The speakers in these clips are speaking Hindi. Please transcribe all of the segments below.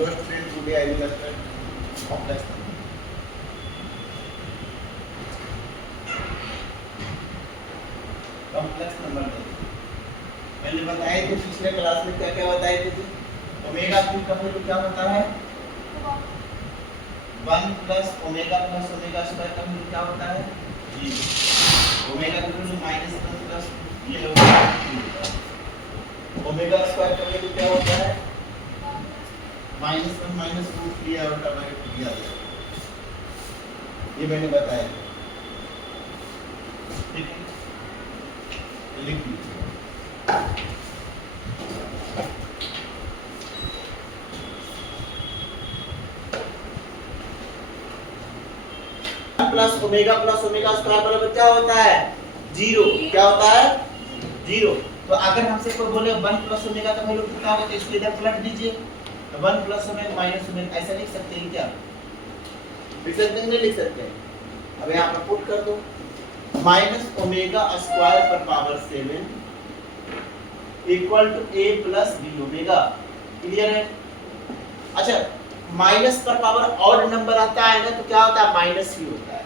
Lowest train today I will complex number मैंने बताया थे पिछले क्लास में क्या क्या बताए थे। ओमेगा क्यूब का वैल्यू क्या होता है 1 प्लस ओमेगा स्क्वायर का वैल्यू क्या होता है 0। ओमेगा का वैल्यू -1 प्लस ये ओमेगा स्क्वायर का वैल्यू क्या होता है -1 माइनस रूट लिया और टर्म लिया ये मैंने बताया ठीक है लिख लीजिए प्लस ओमेगा स्क्वायर बराबर क्या होता है 0। क्या होता है 0। तो अगर हमसे कोई बोले 1 प्लस ओमेगा का वैल्यू कितना होगा तो इसको इधर पलट दीजिए। तो 1 प्लस ओमेगा माइनस ओमेगा ऐसा लिख सकते हैं क्या लिख सकते हैं नहीं लिख सकते हैं। अब यहाँ पर पुट कर दो माइनस ओमेगा स्क्वायर पर power 7 equal to a plus b omega. Clear है। अच्छा माइनस पर पावर ऑड नंबर आता है ना तो क्या होता है माइनस ही होता है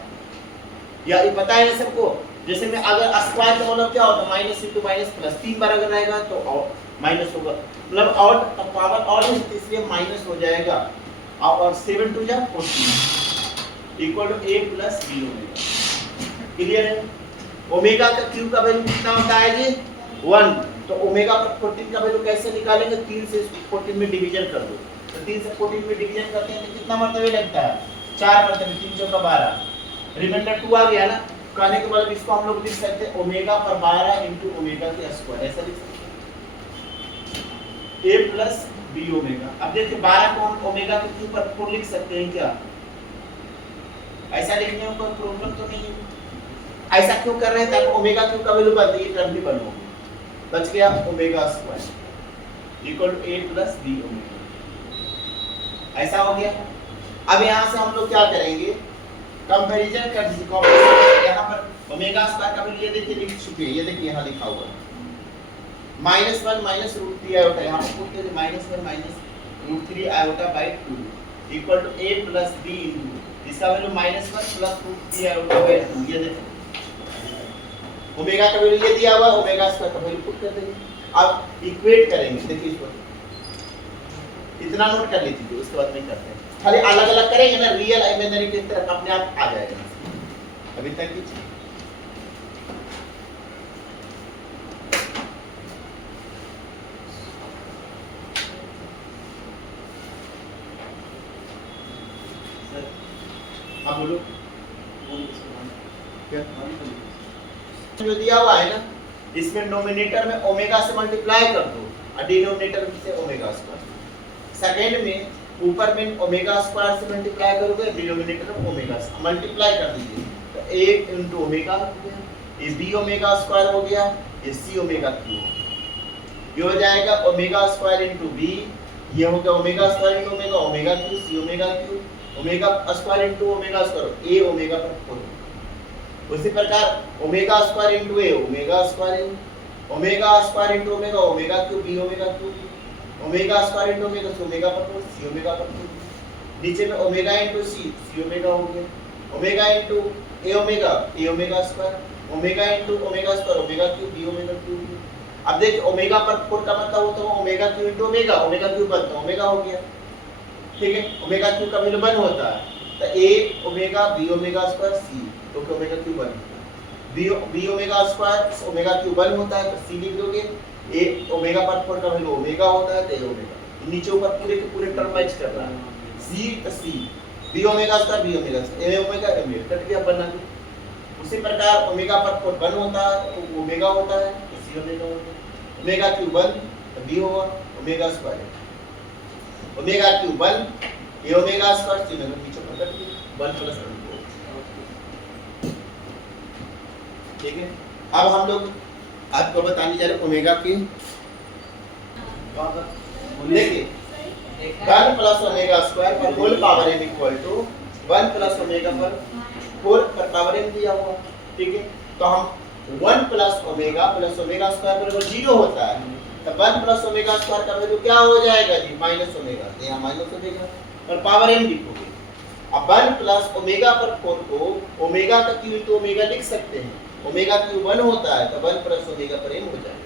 या ये पता है ना सबको। जैसे में अगर स्क्वायर का मतलब क्या होता है माइनस इंटू माइनस प्लस 3 बार अगर रहेगा तो माइनस होगा मतलब ऑड पावर ऑड है इसलिए माइनस हो जाएगा और 7 टू जा 14 equal to a plus b omega. Clear है। ओमेगा का क्यूब का वैल्यू कितना होता है जी 1। तो ओमेगा पर 14 का वैल्यू कैसे निकालेंगे 3 से 14 में डिवीजन कर दो। तो 3 से 14 में डिवीजन करते हैं तो कितना मरतबे लगता है 4 मरतबे 3 चौका 12 रिमाइंडर 2 आ गया ना। कहने के बाद इसको हम लोग लिख सकते हैं ओमेगा पर 12 इनटू ओमेगा के स्क्वायर ऐसा लिख सकते हैं a प्लस b ओमेगा। अब देखिए 12 को हम ओमेगा के क्यूब पर 4 लिख सकते हैं क्या ऐसा लिखने में कोई प्रॉब्लम तो नहीं है। ऐसा क्यों कर रहे हैं ताकि ओमेगा क्यूब का वैल्यू बदले ये टर्म भी बनो बच गया omega square equal to a plus b omega. ऐसा हो गया। अब यहाँ से हम लोग क्या करेंगे कंपैरिजन कर दीजिए। यहाँ पर ओमेगा स्क्वायर का वैल्यू ये देखिए लिख चुके हैं ये देखिए यहाँ लिखा हुआ -1 माइनस रूट 3 आयोटा यहाँ पर पुट कीजिए -1 minus root 3 iota by 2 equal to a plus b into इसका value -1 plus root 3 iota by 2 ये देखो ओमेगा का वैल्यू ये दिया हुआ ओमेगा स्क्वायर का वैल्यू पुट कर देंगे। अब इक्वेट करेंगे देखिए इसको इतना नोट कर लीजिए उसके बाद नहीं करते हैं खाली अलग अलग करेंगे ना रियल इमेजिनरी की तरह अपने आप आ जाएगा। अभी तक कीजिए आप बोलो क्या जो दिया हुआ है ना इसमें नोमिनेटर में ओमेगा से मल्टीप्लाई कर दो और डिनोमिनेटर से ओमेगा स्क्वायर। सेकंड में ऊपर में ओमेगा स्क्वायर से मल्टीप्लाई करोगे डिनोमिनेटर में ओमेगा से मल्टीप्लाई कर दीजिए तो a इनटू ओमेगा हो गया ये b ओमेगा स्क्वायर हो गया ये c ओमेगा क्यूब ये हो जाएगा ओमेगा स्क्वायर इनटू b ये हो गया omega square into omega omega cube c omega cube omega square into omega square a omega पर 4। उसी प्रकार omega square into a omega square omega square into omega omega cube b omega cube omega square into omega तो ओमेगा पर 4 c ओमेगा पर 4 नीचे में omega into c c omega हो गया omega into a omega square omega into omega square omega cube b omega cube. अब देखिए ओमेगा पर 4 का मतलब होता है omega cube into omega cube बनता है ओमेगा हो गया ठीक है। ओमेगा क्यूब का वैल्यू 1 होता है तो a omega b omega square c तो omega cube 1 b omega square omega cube 1 होता है तो c लिख दोगे a ओमेगा पर 4 का वैल्यू ओमेगा होता है तो a ओमेगा नीचे ऊपर पूरे के पूरे टर्म मैच कर रहा है c तो c b omega square b omega square a omega m cut गया बना दो। उसी प्रकार ओमेगा पर 4 1 होता है तो ओमेगा होता है तो c ओमेगा होता है ओमेगा क्यूब 1 तो b होगा omega square omega cube 1 a omega square c omega पीछे पर कट गया 1 प्लस ठीक है। अब हम लोग आपको बताने जा रहे ओमेगा की देखिए 1 प्लस ओमेगा स्क्वायर पर whole power m equal to 1 plus omega पर 4 पर पावर m दिया हुआ ठीक है। तो हम 1 प्लस ओमेगा स्क्वायर बराबर 0 होता है तो 1 प्लस ओमेगा स्क्वायर का वैल्यू क्या हो जाएगा जी, माइनस ओमेगा। तो यहाँ माइनस ओमेगा और पावर m लिखोगे। अब 1 प्लस ओमेगा पर 4 को ओमेगा का क्यू इंटू ओमेगा लिख सकते हैं, ओमेगा क्यू 1 होता है, तो 1 प्लस ओमेगा पर m हो जाएगा।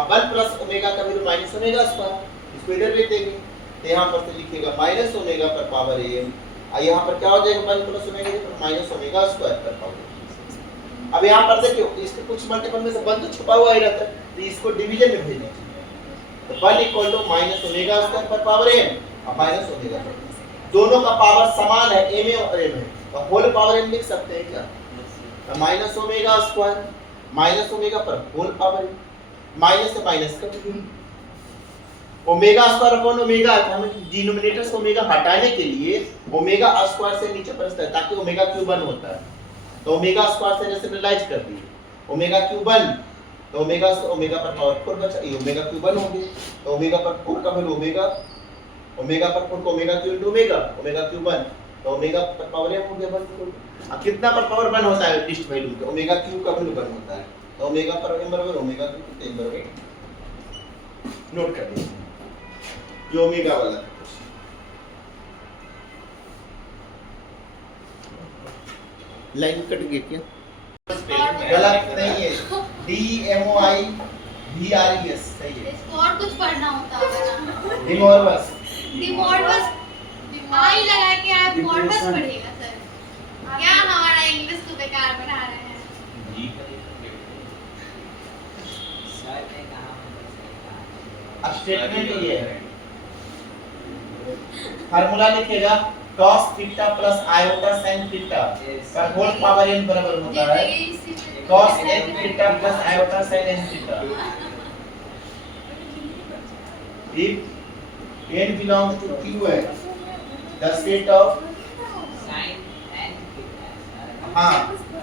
अब 1 प्लस ओमेगा का वैल्यू माइनस ओमेगा स्क्वायर, इसको इधर ले देंगे, तो यहाँ पर से लिखिएगा माइनस ओमेगा पर पावर m, और यहाँ पर क्या हो जाएगा 1 प्लस ओमेगा पर माइनस ओमेगा स्क्वायर पर पावर। अब यहाँ पर देखिए इसके कुछ मल्टीपल में से 1 तो छुपा हुआ ही रहता है, तो इसको डिवीजन में भेजना चाहिए। तो 1 equal to minus omega square पर पावर m और माइनस ओमेगा, दोनों का पावर समान है, m और m है, तो होल पावर m लिख सकते हैं क्या, तो minus omega square minus omega पर होल पावर m, माइनस से माइनस कट गया, ओमेगा स्क्वायर अपॉन ओमेगा, हमें डिनोमिनेटर से ओमेगा हटाने के लिए ओमेगा स्क्वायर से नीचे प्रस्तुत है ताकि ओमेगा क्यूब 1 होता है, तो ओमेगा स्क्वायर से रेशनलाइज कर दिए, ओमेगा क्यूब 1, तो ओमेगा से ओमेगा पर पावर 4 बचा, ये ओमेगा क्यूब 1 हो गया, तो ओमेगा पर 4 का वैल्यू ओमेगा, ओमेगा पर 4 को omega cube into omega, omega cube 1, तो ओमेगा पर पावर m हो गया 1। अब कितना पर पावर 1 होता है लिस्ट वैल्यू पे, ओमेगा क्यूब का वैल्यू 1 होता है, तो ओमेगा पर m बराबर ओमेगा क्यूब के m बराबर, नोट कर लीजिए ये ओमेगा वाला लाइन कट गई क्या, गलत नहीं है, DMOIVRES सही है, इसको और कुछ पढ़ना होता है डिमोर्बस, डिमोर्बस आई लगा के आप मोर्बस पढ़ेगा सर, क्या हमारा इंग्लिश तो बेकार बना रहे हैं जी। अब स्टेटमेंट ये है, फार्मूला लिखेगा cos theta plus iota sin theta का होल पावर n बराबर होता है cos n theta plus iota sin n theta. If n belongs to Q, the set of sin n theta, हाँ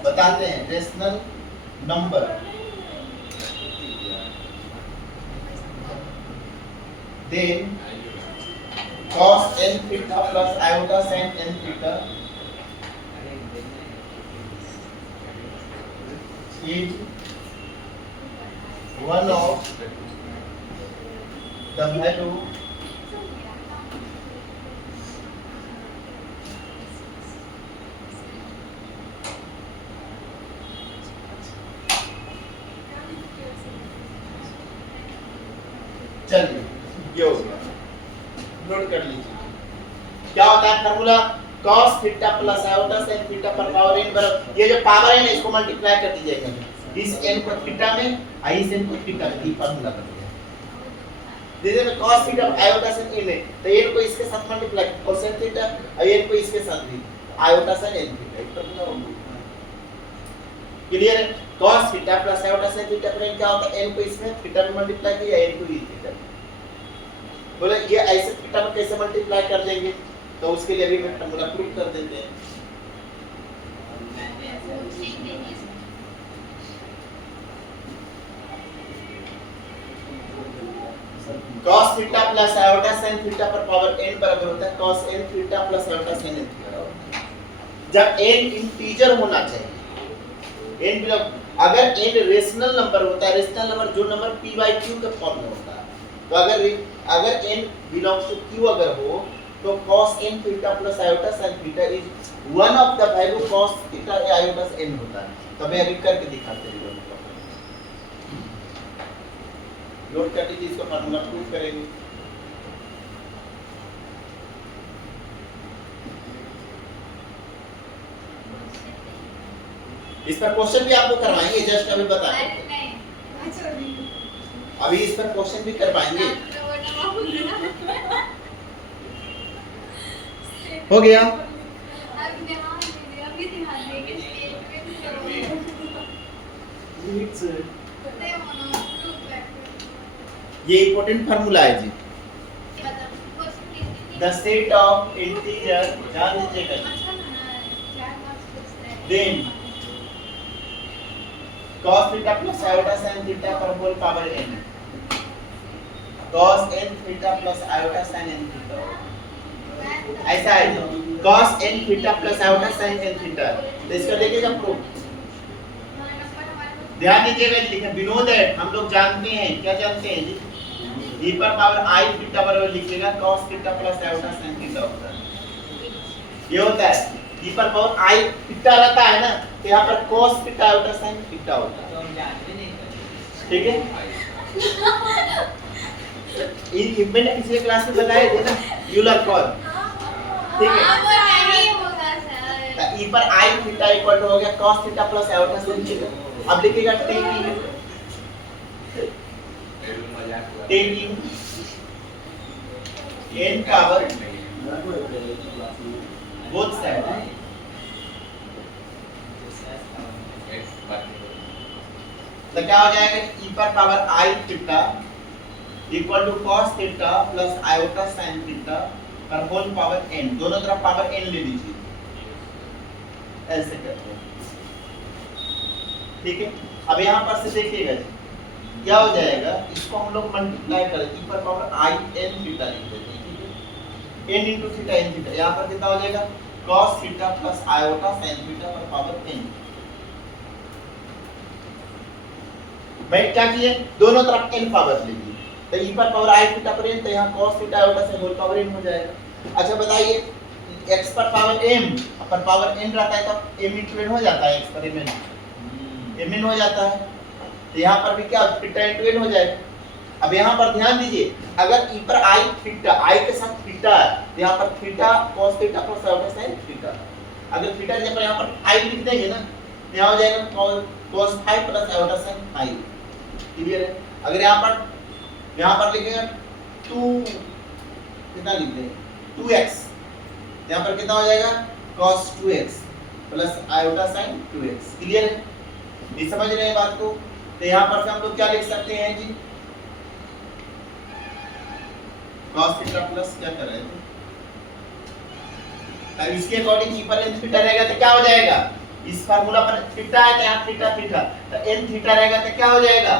बताते हैं rational number, then cos n theta plus iota sin n theta is one of the value चलिए ये हो गया, नोट कर लीजिए क्या होता है formula cos theta plus iota sin theta पर पावर n बराबर, ये जो पावर है ना इसको मल्टीप्लाई कर दीजिएगा, इस n को थीटा में और इस n को थीटा में, ये फार्मूला कर दिया। जैसे में cos theta iota sin n है तो n को इसके साथ मल्टीप्लाई cosine थीटा और n को इसके साथ भी आयोटा sin n थीटा, एक फार्मूला हो गया। क्लियर है, cos theta plus iota sin theta पर क्या होता है, n को इसमें थीटा में मल्टीप्लाई किया, n को ये थीटा, बोले ये ऐसे थीटा में कैसे मल्टीप्लाई कर देंगे, तो उसके लिए अभी मैं फार्मूला प्रूव कर देते हैं। cos theta plus iota sin theta पर पावर n बराबर होता है cos n theta plus iota sin n theta. जब n इंटीजर होना चाहिए, n बिलोंग, अगर n रेशनल नंबर होता है, रेशनल नंबर जो नंबर p by q के फॉर्म में होता है, तो अगर n बिलोंग्स टू q अगर हो तो cos n theta plus iota sin theta is one of the value cos theta iota n होता है। तो मैं अभी करके दिखाते हैं, नोट कर लीजिए, इसका फार्मूला प्रूव करेंगे। इस पर क्वेश्चन भी आपको करवाएंगे, जस्ट अभी बता देते हैं, अभी इस पर क्वेश्चन भी करवाएंगे। हो गया, ये इंपॉर्टेंट फार्मूला है जी, द सेट ऑफ इंटीजर, ध्यान दीजिएगा, then cos theta plus iota sin theta पर whole power n, cos n theta plus iota sin n theta, ऐसा है जी, cos n theta plus iota sin n theta, तो इसका देखिएगा प्रूफ, ध्यान दीजिएगा जी, लिखा बिनो दैट हम लोग जानते हैं, क्या जानते हैं जी, e पर पावर i थीटा बराबर लिखिएगा cos theta plus iota sin theta होता है। ये होता है e पर पावर i थीटा रहता है ना, तो यहाँ पर cos theta iota sin theta होता है। तो हम जानते नहीं करते। ठीक है, ये मैंने पिछले क्लास में बताए थे ना, यूलर कॉर्ड। ठीक है, हाँ, वो नहीं होगा सर। e पर i थीटा इक्वल टू हो गया cos theta plus iota sin theta. अब लिखिएगा tan n power both side. तो क्या हो जाएगा e पर power i theta equal to cos theta plus iota sin theta पर होल पावर n, दोनों तरफ पावर n ले लीजिए, ऐसे करते हैं। ठीक है, अब यहाँ पर से देखिएगा जी क्या हो जाएगा, इसको हम लोग मल्टीप्लाई करें e पर पावर i n थीटा लिख देते हैं। ठीक है, n into theta n theta, यहाँ पर कितना हो जाएगा cos theta plus iota sin theta पर पावर n। मैं क्या किए, दोनों तरफ n पावर लीजिए, तो e पर पावर i थीटा पर n, तो यहाँ cos थीटा आयोटा से होल पावर n हो जाएगा। अच्छा बताइए x पर पावर m पर पावर n रहता है तो m into n हो जाता है, x पर m n हो जाता है, तो यहाँ पर भी क्या थीटा into n हो जाएगा। अब यहाँ पर ध्यान दीजिए, अगर e पर i थीटा, i के साथ थीटा है, तो यहाँ पर theta cos theta plus iota sin theta. अगर थीटा जब यहाँ पर i लिख देंगे ना, तो यहाँ हो जाएगा cos phi plus iota sin phi। Clear है, अगर यहाँ पर लिखेंगे 2 कितना लिख देंगे 2x, यहाँ पर कितना हो जाएगा cos 2x plus iota sin 2x। Clear है, ये समझ रहे हैं बात को। तो यहाँ पर से हम लोग क्या लिख सकते हैं जी, cos थीटा प्लस क्या कर रहे थे, अब इसके अकॉर्डिंग e पर n थीटा रहेगा तो क्या हो जाएगा, इस फार्मूला पर थीटा है तो यहाँ थीटा थीटा, तो n थीटा रहेगा तो क्या हो जाएगा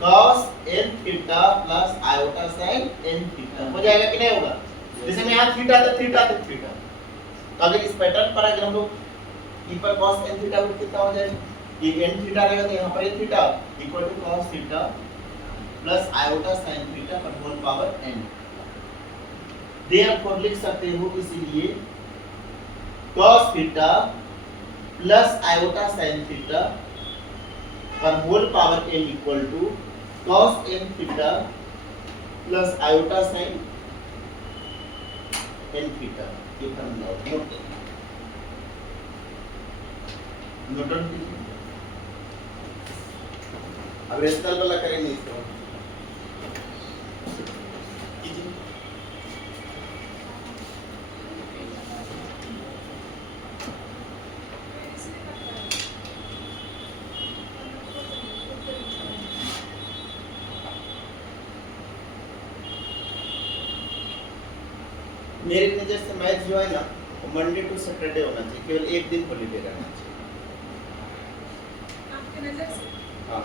cos n theta plus iota sin n theta हो जाएगा कि नहीं होगा। जैसे में यहाँ थीटा तो थीटा तो थीटा, तो अगर इस पैटर्न पर अगर हम लोग e पर cos n थीटा को कितना हो जाएगा, ये n थीटा रहेगा तो यहाँ पर n theta equal to cos theta plus iota sin theta पर होल पावर n। देयरफॉर लिख सकते हो इसीलिए cos theta plus iota sin theta पर whole power n equal to cos n theta plus iota sin n theta. ये फॉर्मूला नोट डाउन कीजिए। अब रेशनल वाला करेंगे इसको कीजिए। मेरे नजर से मैच जो है ना वो मंडे टू सैटरडे होना चाहिए, केवल एक दिन हॉलीडे रहना चाहिए। आपके नजर से हाँ,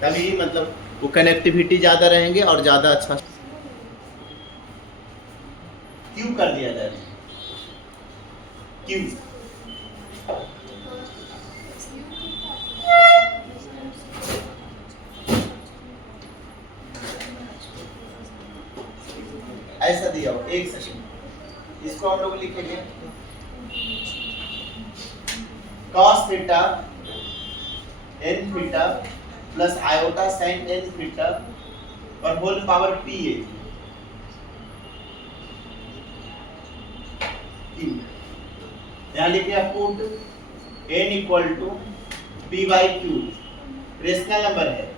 तभी मतलब वो कनेक्टिविटी ज्यादा रहेंगे और ज्यादा अच्छा। क्यों कर दिया जाए, क्यों ऐसा दिया हो, एक सेकंड इसको हम लोग लिखेंगे cos theta n theta plus iota sin n theta और होल पावर p है q। यहाँ लिखिए put n equal to p by q, rational number है।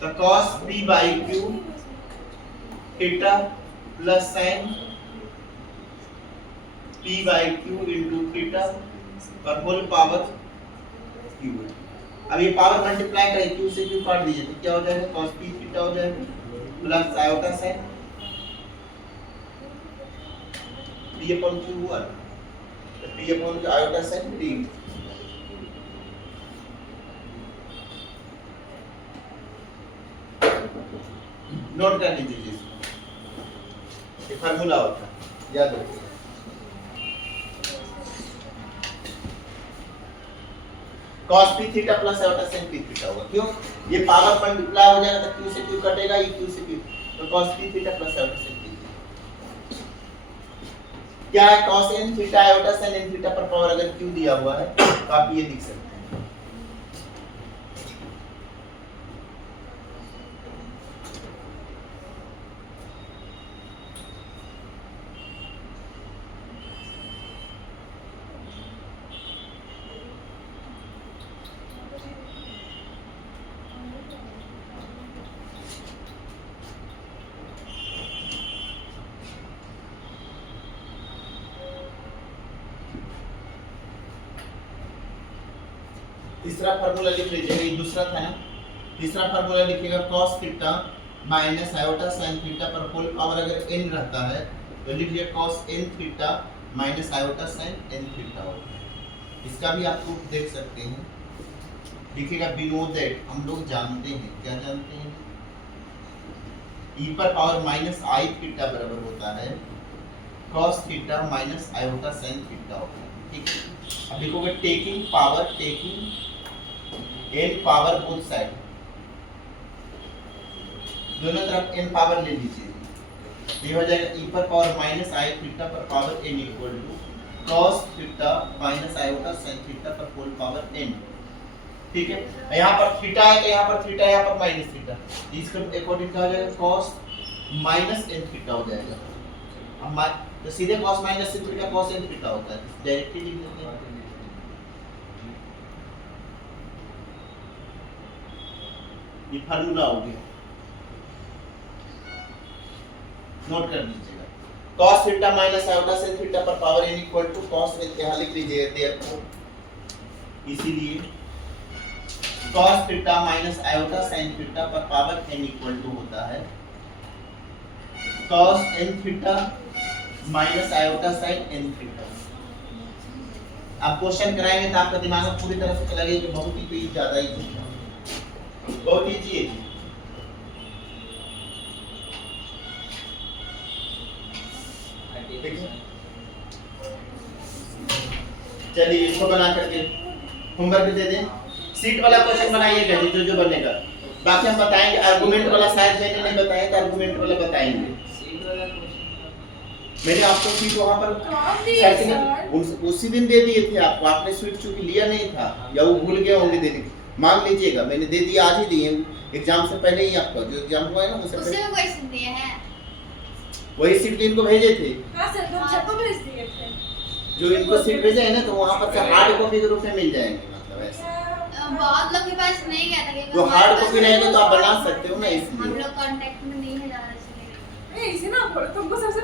तो cos p by q theta plus sin p by q into theta और होल पावर q। अब ये पावर मल्टीप्लाई करें, q से q काट दीजिए तो क्या हो जाएगा cos p थीटा हो जाएगा plus iota sin p upon q हुआ, तो p upon q iota sin p। Note कर लीजिए इसको, ये फार्मूला होता है, याद रखिए। cos p theta plus iota sin p theta होगा। क्यों? ये पावर मल्टीप्लाई हो जाएगा तो q से q कटेगा, ये q से q, तो cos p theta plus iota sin p theta क्या है? cos n theta iota sin n theta पर पावर अगर q दिया हुआ है तो आप ये लिख सकते हैं। तीसरा फार्मूला लिख लीजिएगा, ये दूसरा था ना। तीसरा फार्मूला लिखिएगा cos theta minus iota sin theta पर होल पावर अगर n रहता है तो लिखिए cos n theta minus iota sin n theta होता है। इसका भी आप प्रूफ देख सकते हैं। लिखिएगा we know that, हम लोग जानते हैं, क्या जानते हैं? e पर पावर माइनस i थीटा बराबर होता है cos theta minus iota sin theta होता है। ठीक है, अब लिखोगे taking power, taking n power both side, दोनों तरफ n पावर ले लीजिए, ये हो जाएगा e पर पावर माइनस i थीटा पर power n equal to cos theta minus iota sin theta पर होल पावर n। ठीक है, यहाँ पर थीटा है तो यहाँ पर थीटा, यहाँ पर माइनस थीटा, इसके अकॉर्डिंग क्या हो जाएगा? cos माइनस n थीटा हो जाएगा। अब तो सीधे cos minus n theta cos n theta होता है, डायरेक्टली लिख देते हैं। ये फार्मूला हो गया, नोट कर लीजिएगा। cos theta minus iota sin theta पर power n equal to cos n, यहाँ लिख लीजिएगा देयरफॉर, इसीलिए cos theta minus iota sin theta पर पावर n इक्वल टू होता है cos n theta minus iota sin n theta. आप क्वेश्चन कराएंगे तो आपका दिमाग में पूरी तरह से लगेगा कि बहुत ही ज्यादा ही बहुत इजी है। चलिए इसको बना करके होमवर्क दे दें। सीट वाला क्वेश्चन बनाइएगा जो जो बनेगा, बाकी हम बताएंगे। आर्गुमेंट वाला शायद मैंने नहीं बताया था, आर्गुमेंट वाला बताएंगे। मैंने आपको सीट वहां पर उसी दिन दे दिए थे आपको, आपने सीट चूंकि लिया नहीं था या वो भूल गए होंगे देने। मान लीजिएगा मैंने दे दिया, आज ही दिए, एग्जाम से पहले ही आपका जो एग्जाम हुआ है ना उससे उससे क्वेश्चन दिए हैं, वही सीट इनको भेजे थे। हां सर, हम सबको भेज दिए थे। जो इनको सीट भेजे है ना तो वहां पर से हार्ड कॉपी के रूप में मिल जाएंगे, मतलब ऐसे। बहुत लोग के पास नहीं गया था कि जो हार्ड कॉपी रहेगा तो आप बना सकते हो ना, हम इसलिए लोग कांटेक्ट में नहीं है ज्यादा, इसलिए नहीं इसे ना बोलो, तुमको सबसे